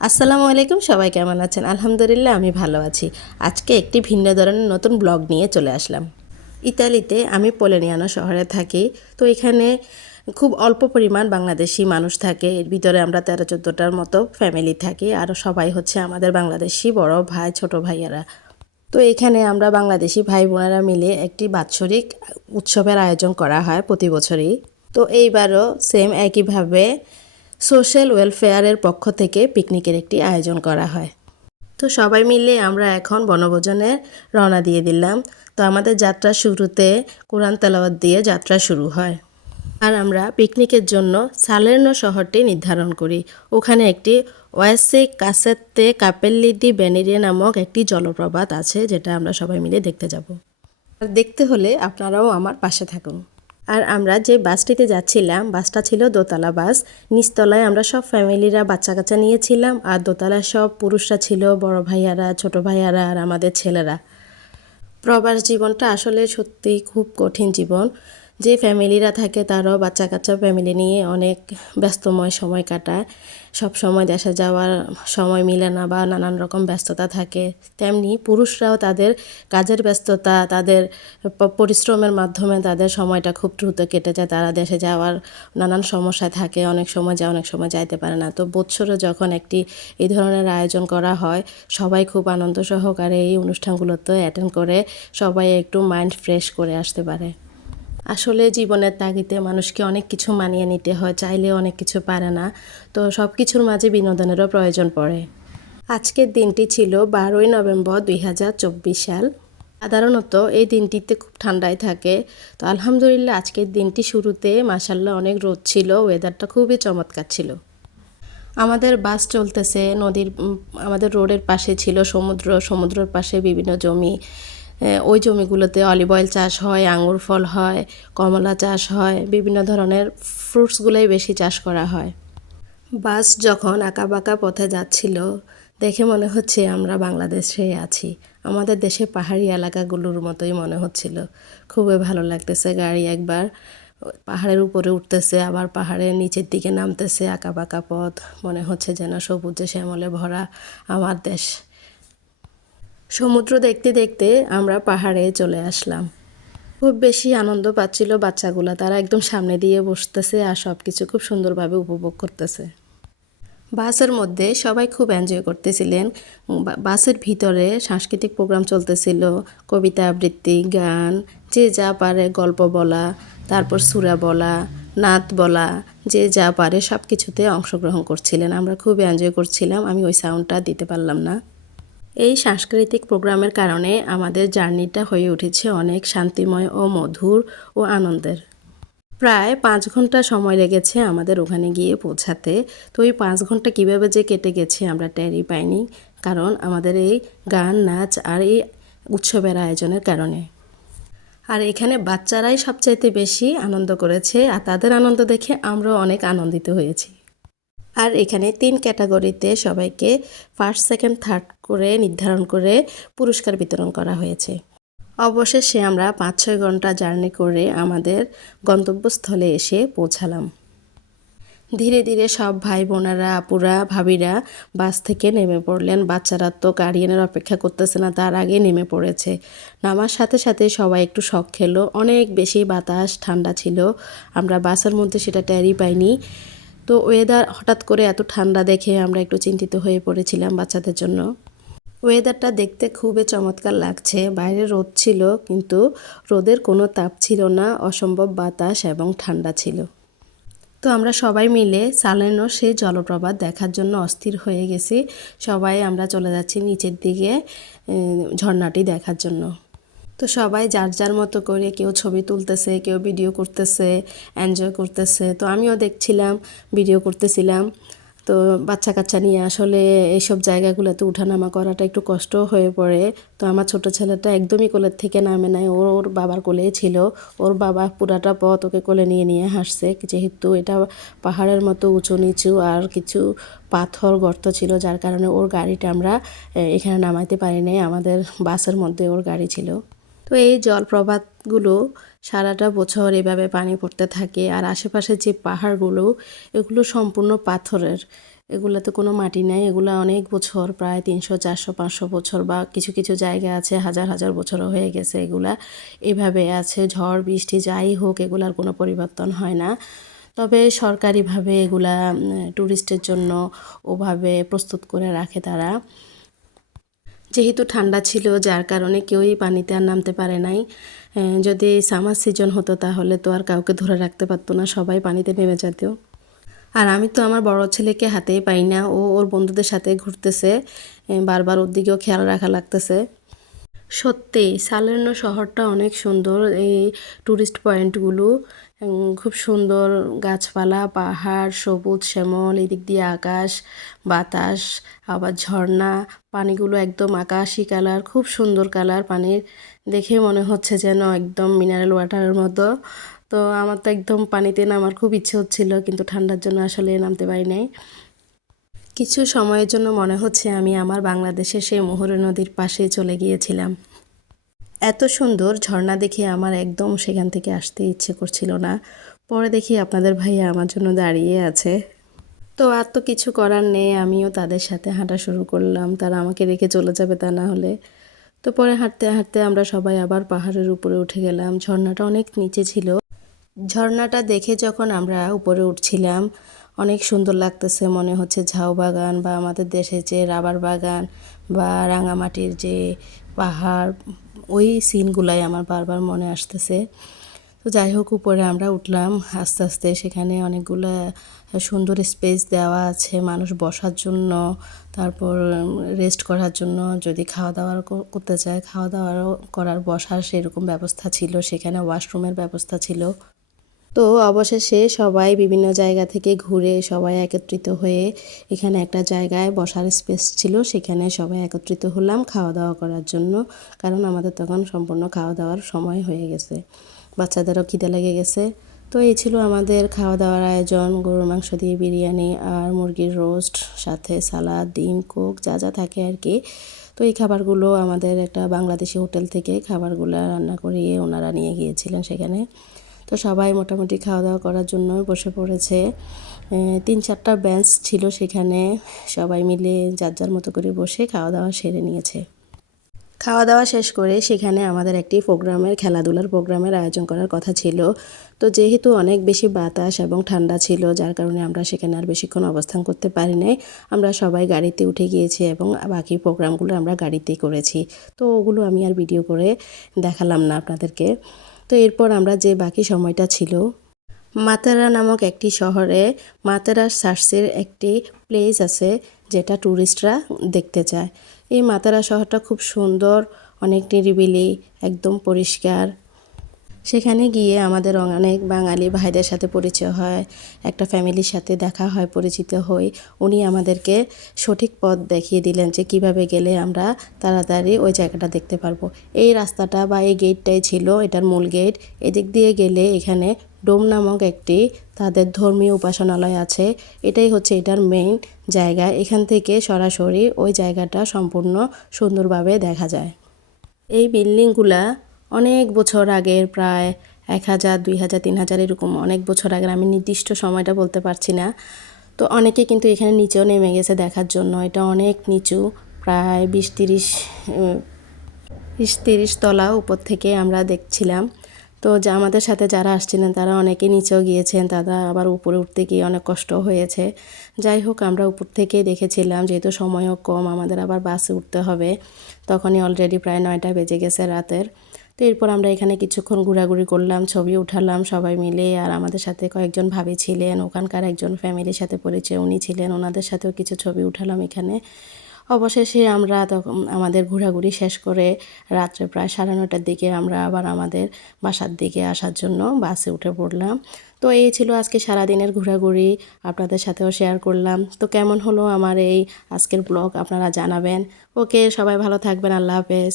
আসসালামু আলাইকুম, সবাই কেমন আছেন? আলহামদুলিল্লাহ আমি ভালো আছি। আজকে একটি ভিন্ন ধরনের নতুন ব্লগ নিয়ে চলে আসলাম। ইতালিতে আমি পোলেনিয়ানো শহরে থাকি। তো এখানে খুব অল্প পরিমাণ বাংলাদেশি মানুষ থাকে। এর ভিতরে আমরা 13-14টার মতো ফ্যামিলি থাকি। আর সবাই হচ্ছে আমাদের বাংলাদেশি বড় ভাই, ছোট ভাইয়েরা। তো এখানে আমরা বাংলাদেশি ভাই বোনেরা মিলে একটি বাৎসরিক উৎসবের আয়োজন করা হয় প্রতি বছরই। তো এইবারও সেম একইভাবে সোশ্যাল ওয়েলফেয়ারের পক্ষ থেকে পিকনিকের একটি আয়োজন করা হয়। তো সবাই মিলে আমরা এখন বনভোজনে রওনা দিয়ে দিলাম। তো আমাদের যাত্রা শুরুতে কোরআন তেলাওয়াত দিয়ে যাত্রা শুরু হয়। আর আমরা পিকনিকের জন্য সালের্নো শহরটি নির্ধারণ করি। ওখানে একটি ওয়াসে কাসেত্তে কাপেল্লি ডি বেনিরে নামক একটি জলপ্রপাত আছে, যেটা আমরা সবাই মিলে দেখতে যাব। আর দেখতে হলে আপনারাও আমার পাশে থাকুন। আর আমরা যে বাসটিতে যাচ্ছিলাম, বাসটা ছিল দোতলা বাস। নিচতলায় আমরা সব ফ্যামিলিরা বাচ্চা কাচ্চা নিয়েছিলাম, আর দোতলায় সব পুরুষরা ছিল, বড় ভাইয়ারা, ছোট ভাইয়ারা আর আমাদের ছেলেরা। প্রবাস জীবনটা আসলে সত্যিই খুব কঠিন জীবন। যে ফ্যামিলিরা থাকে তারাও বাচ্চা কাচ্চা ফ্যামিলি নিয়ে অনেক ব্যস্তময় সময় কাটায়। সব সময় দেশে যাওয়ার সময় মিলে না বা নানান রকম ব্যস্ততা থাকে। তেমনি পুরুষরাও তাদের কাজের ব্যস্ততা, তাদের পরিশ্রমের মাধ্যমে তাদের সময়টা খুব দ্রুত কেটে যায়। তারা দেশে যাওয়ার নানান সমস্যায় থাকে, অনেক সময় যায়, অনেক সময় যাইতে পারে না। তো বৎসরে যখন একটি এই ধরনের আয়োজন করা হয়, সবাই খুব আনন্দ সহকারে এই অনুষ্ঠানগুলোতে অ্যাটেন্ড করে সবাই একটু মাইন্ড ফ্রেশ করে আসতে পারে। আসলে জীবনের তাগিদে মানুষকে অনেক কিছু মানিয়ে নিতে হয়, চাইলেও অনেক কিছু পারে না। তো সব কিছুর মাঝে বিনোদনেরও প্রয়োজন পড়ে। আজকের দিনটি ছিল 12ই নভেম্বর 2024 সাল। সাধারণত এই দিনটিতে খুব ঠান্ডাই থাকে। তো আলহামদুলিল্লাহ আজকের দিনটি শুরুতে মাশাআল্লাহ অনেক রোদ ছিল, ওয়েদারটা খুবই চমৎকার ছিল। আমাদের বাস চলতেছে নদীর, আমাদের রোডের পাশে ছিল সমুদ্র, সমুদ্রের পাশে বিভিন্ন জমি। ওই জমিগুলোতে অলিভ অয়েল চাষ হয়, আঙুর ফল হয়, কমলা চাষ হয়, বিভিন্ন ধরনের ফ্রুটসগুলোই বেশি চাষ করা হয়। বাস যখন আঁকাবাঁকা পথে যাচ্ছিল, দেখে মনে হচ্ছে আমরা বাংলাদেশে আছি। আমাদের দেশে পাহাড়ি এলাকাগুলোর মতোই মনে হচ্ছিল। খুবই ভালো লাগতেছে। গাড়ি একবার পাহাড়ের উপরে উঠতেছে, আবার পাহাড়ের নিচের দিকে নামতেছে। আঁকাবাঁকা পথ, মনে হচ্ছে যেন সবুজে শ্যামলে ভরা আমার দেশ। সমুদ্র দেখতে দেখতে আমরা পাহাড়ে চলে আসলাম। খুব বেশি আনন্দ পাচ্ছিল বাচ্চাগুলো, তারা একদম সামনে দিয়ে বসতেছে আর সব কিছু খুব সুন্দরভাবে উপভোগ করতেছে। বাসের মধ্যে সবাই খুব এনজয় করতেছিলেন। বাসের ভিতরে সাংস্কৃতিক প্রোগ্রাম চলতেছিল, কবিতা আবৃত্তি, গান, যে যা পারে গল্প বলা, তারপর সূরা বলা, নাত বলা, যে যা পারে সব কিছুতে অংশগ্রহণ করছিলেন। আমরা খুব এনজয় করছিলাম। আমি ওই সাউন্ডটা দিতে পারলাম না। এই সাংস্কৃতিক প্রোগ্রামের কারণে আমাদের জার্নিটা হয়ে উঠেছে অনেক শান্তিময় ও মধুর ও আনন্দের। প্রায় 5 ঘন্টা সময় লেগেছে আমাদের ওখানে গিয়ে পৌঁছাতে। তো এই 5 ঘন্টা কীভাবে যে কেটে গেছে আমরা টেরই পাইনি, কারণ আমাদের এই গান, নাচ আর এই উৎসবের আয়োজনের কারণে। আর এখানে বাচ্চারাই সবচাইতে বেশি আনন্দ করেছে, আর তাদের আনন্দ দেখে আমরাও অনেক আনন্দিত হয়েছি। আর এখানে 3 ক্যাটাগরিতে সবাইকে ফার্স্ট, সেকেন্ড, থার্ড করে নির্ধারণ করে পুরস্কার বিতরণ করা হয়েছে। অবশেষে আমরা 5-6 ঘন্টা জার্নি করে আমাদের গন্তব্যস্থলে এসে পৌঁছালাম। ধীরে ধীরে সব ভাই বোনেরা, আপুরা, ভাবিরা বাস থেকে নেমে পড়লেন। বাচ্চারা তো গার্ডিয়ানের অপেক্ষা করতেছে না, তার আগে নেমে পড়েছে। নামার সাথে সাথে সবাই একটু শক খেলো। অনেক বেশি বাতাস, ঠান্ডা ছিল। আমরা বাসের মধ্যে সেটা টেরই পাইনি। তো ওয়েদার হঠাৎ করে এত ঠান্ডা দেখে আমরা একটু চিন্তিত হয়ে পড়েছিলাম বাচ্চাদের জন্য। ওয়েদারটা দেখতে খুবই চমৎকার লাগছে। বাইরে রোদ ছিল, কিন্তু রোদের কোনো তাপ ছিল না, অসম্ভব বাতাস এবং ঠান্ডা ছিল। তো আমরা সবাই মিলে সালের্নো সেই জলপ্রপাত দেখার জন্য অস্থির হয়ে গেছি। সবাই আমরা চলে যাচ্ছি নিচের দিকে ঝর্ণাটি দেখার জন্য। তো সবাই যার যার মতো করে কেউ ছবি তুলতেছে, কেউ ভিডিও করতেছে, এনজয় করতেছে। তো আমিও দেখছিলাম, ভিডিও করতেছিলাম। তো বাচ্চা কাচ্চা নিয়ে আসলে এইসব জায়গাগুলোতে উঠানামা করাটা একটু কষ্ট হয়ে পড়ে। তো আমার ছোট ছেলেটা একদমই কোলের থেকে নামে নাই, ওর বাবার কোলেই ছিল। ওর বাবা পুরাটা পথ ওকে কোলে নিয়ে নিয়ে হাসছে, যেহেতু এটা পাহাড়ের মতো উঁচু নিচু আর কিছু পাথর গর্ত ছিল, যার কারণে ওর গাড়িটা আমরা এখানে নামাইতে পারি নাই। আমাদের বাসের মধ্যে ওর গাড়ি ছিল। তো এই জলপ্রপাতগুলো সারাটা বছর এভাবে পানি পড়তে থাকে। আর আশেপাশে যে পাহাড়গুলো, এগুলো সম্পূর্ণ পাথরের। এগুলাতে কোনো মাটি নাই, এগুলা অনেক বছর, প্রায় 300 400 500 বছর, বা কিছু কিছু জায়গা আছে হাজার হাজার বছরও হয়ে গেছে। এগুলা এভাবে আছে, ঝড় বৃষ্টি যাই হোক এগুলার কোনো পরিবর্তন হয় না। তবে সরকারিভাবে এগুলা ট্যুরিস্টের জন্য ওভাবে প্রস্তুত করে রাখে তারা। যেহেতু ঠান্ডা ছিল যার কারণে কেউই পানিতে আর নামতে পারে নাই। যদি সামার সিজন হতো তাহলে তো আর কাউকে ধরে রাখতে পারতো না, সবাই পানিতে নেমে যেত। আর আমি তো আমার বড় ছেলেকে হাতেই পাই না, ও ওর বন্ধুদের সাথে ঘুরতেছে, বারবার ওর দিকেও খেয়াল রাখা লাগতেছে। সত্যি সালের্নো শহরটা অনেক সুন্দর। এই ট্যুরিস্ট পয়েন্টগুলো খুব সুন্দর, গাছপালা, পাহাড়, সবুজ শ্যামল, এদিক দিয়ে আকাশ বাতাস, আবার ঝর্ণা, পানিগুলো একদম আকাশি কালার, খুব সুন্দর কালার পানির, দেখে মনে হচ্ছে যেন একদম মিনারেল ওয়াটারের মতো। তো আমার তো একদম পানিতে নামার খুব ইচ্ছে হচ্ছিল, কিন্তু ঠান্ডার জন্য আসলে নামতে পারি নাই। কিছু সময়ের জন্য মনে হচ্ছে আমি আমার বাংলাদেশের সেই মুহুরী নদীর পাশে চলে গিয়েছিলাম। এত সুন্দর ঝর্ণা দেখে আমার একদম সেখান থেকে আসতে ইচ্ছে করছিল না। পরে দেখি আপনাদের ভাইয়া আমার জন্য দাঁড়িয়ে আছে। তো আর তো কিছু করার নেই, আমিও তাদের সাথে হাঁটা শুরু করলাম, তারা আমাকে রেখে চলে যাবে তা না হলে। তো পরে হাঁটতে হাঁটতে আমরা সবাই আবার পাহাড়ের উপরে উঠে গেলাম। ঝর্ণাটা অনেক নিচে ছিল। ঝর্ণাটা দেখে যখন আমরা উপরে উঠছিলাম অনেক সুন্দর লাগতেছে, মনে হচ্ছে ঝাউ বাগান বা আমাদের দেশে যে রাবার বাগান বা রাঙামাটির যে পাহাড়, ওই সিনগুলাই আমার বারবার মনে আসতেছে। তো যাই হোক, উপরে আমরা উঠলাম আস্তে আস্তে। সেখানে অনেকগুলো সুন্দর স্পেস দেওয়া আছে মানুষ বসার জন্য, তারপর রেস্ট করার জন্য, যদি খাওয়া দাওয়ার করতে চায় খাওয়া দাওয়ারও করার, বসার সেরকম ব্যবস্থা ছিল। সেখানে ওয়াশরুমের ব্যবস্থা ছিল। তো অবশেষে সবাই বিভিন্ন জায়গা থেকে ঘুরে সবাই একত্রিত হয়ে এখানে একটা জায়গায় বসার স্পেস ছিল, সেখানে সবাই একত্রিত হলাম খাওয়া দাওয়া করার জন্য। কারণ আমাদের তখন সম্পূর্ণ খাওয়া দাওয়ার সময় হয়ে গেছে, বাচ্চাদেরও খিদে লেগে গেছে। তো এই ছিল আমাদের খাওয়া দাওয়ার আয়োজন, গরুর মাংস দিয়ে বিরিয়ানি আর মুরগির রোস্ট, সাথে সালাদ, ডিম, কোক, যা যা থাকে আর কি। তো এই খাবারগুলো আমাদের একটা বাংলাদেশি হোটেল থেকে খাবারগুলো রান্না করিয়ে ওনারা নিয়ে গিয়েছিলেন সেখানে। তো সবাই মোটামুটি খাওয়া দাওয়া করার জন্য বসে পড়েছে। 3-4টা বেঞ্চ ছিল সেখানে, সবাই মিলে যার যার মতো করে বসে খাওয়া দাওয়া সেরে নিয়েছে। খাওয়া দাওয়া শেষ করে সেখানে আমাদের একটি খেলাধুলার প্রোগ্রামের আয়োজন করার কথা ছিল। তো যেহেতু অনেক বেশি বাতাস এবং ঠান্ডা ছিল যার কারণে আমরা সেখানে আর বেশিক্ষণ অবস্থান করতে পারি নাই। আমরা সবাই গাড়িতে উঠে গিয়েছি এবং বাকি প্রোগ্রামগুলো আমরা গাড়িতেই করেছি। তো ওগুলো আমি আর ভিডিও করে দেখালাম না আপনাদেরকে। তো এরপর আমরা যে বাকি সময়টা ছিল, মাতেরা নামক একটি শহরে মাতেরা চার্চের একটি প্লেস আছে যেটা ট্যুরিস্টরা দেখতে যায়। এই মাতেরা শহরটা খুব সুন্দর, অনেক নিরিবিলি, একদম পরিষ্কার। সেখানে গিয়ে আমাদের অনেক বাঙালি ভাইদের সাথে পরিচয় হয়, একটা ফ্যামিলির সাথে দেখা হয়, পরিচিত হই। উনি আমাদেরকে সঠিক পথ দেখিয়ে দিলেন যে কিভাবে গেলে আমরা তাড়াতাড়ি ওই জায়গাটা দেখতে পারবো। এই রাস্তাটা বা এই গেটটাই ছিল এটার মূল গেট। এদিক দিয়ে গেলে এখানে ডোম নামক একটি তাদের ধর্মীয় উপাসনালয় আছে। এটাই হচ্ছে এটার মেইন জায়গা। এখান থেকে সরাসরি ওই জায়গাটা সম্পূর্ণ সুন্দরভাবে দেখা যায়। এই বিল্ডিংগুলা অনেক বছর আগের, প্রায় 1000, 2000, 3000 এরকম অনেক বছর আগের, আমি নির্দিষ্ট সময়টা বলতে পারছি না। তো অনেকে কিন্তু এখানে নিচেও নেমে গেছে দেখার জন্য। এটা অনেক নিচু, প্রায় 20-30 তলা উপর থেকে আমরা দেখছিলাম। তো যা আমাদের সাথে যারা আসছিলেন তারা অনেকে নিচেও গিয়েছেন, তারা আবার উপরে উঠতে গিয়ে অনেক কষ্ট হয়েছে। যাই হোক, আমরা উপর থেকে দেখেছিলাম, যেহেতু সময়ও কম, আমাদের আবার বাসে উঠতে হবে। তখনই অলরেডি প্রায় 9টা বেজে গেছে রাতের। তো এরপর আমরা এখানে কিছুক্ষণ ঘোরাঘুরি করলাম, ছবি উঠালাম সবাই মিলে। আর আমাদের সাথে কয়েকজন ভাবি ছিলেন, ওখানকার একজন ফ্যামিলির সাথে পরিচয় উনি ছিলেন, ওনাদের সাথেও কিছু ছবি উঠালাম এখানে। অবশেষে আমরা তখন আমাদের ঘোরাঘুরি শেষ করে রাত্রে প্রায় 9:30টার দিকে আমরা আবার আমাদের বাসার দিকে আসার জন্য বাসে উঠে পড়লাম। তো এই ছিল আজকে সারাদিনের ঘোরাঘুরি, আপনাদের সাথেও শেয়ার করলাম। তো কেমন হলো আমার এই আজকের ব্লগ আপনারা জানাবেন। ওকে, সবাই ভালো থাকবেন, আল্লাহ হাফেজ।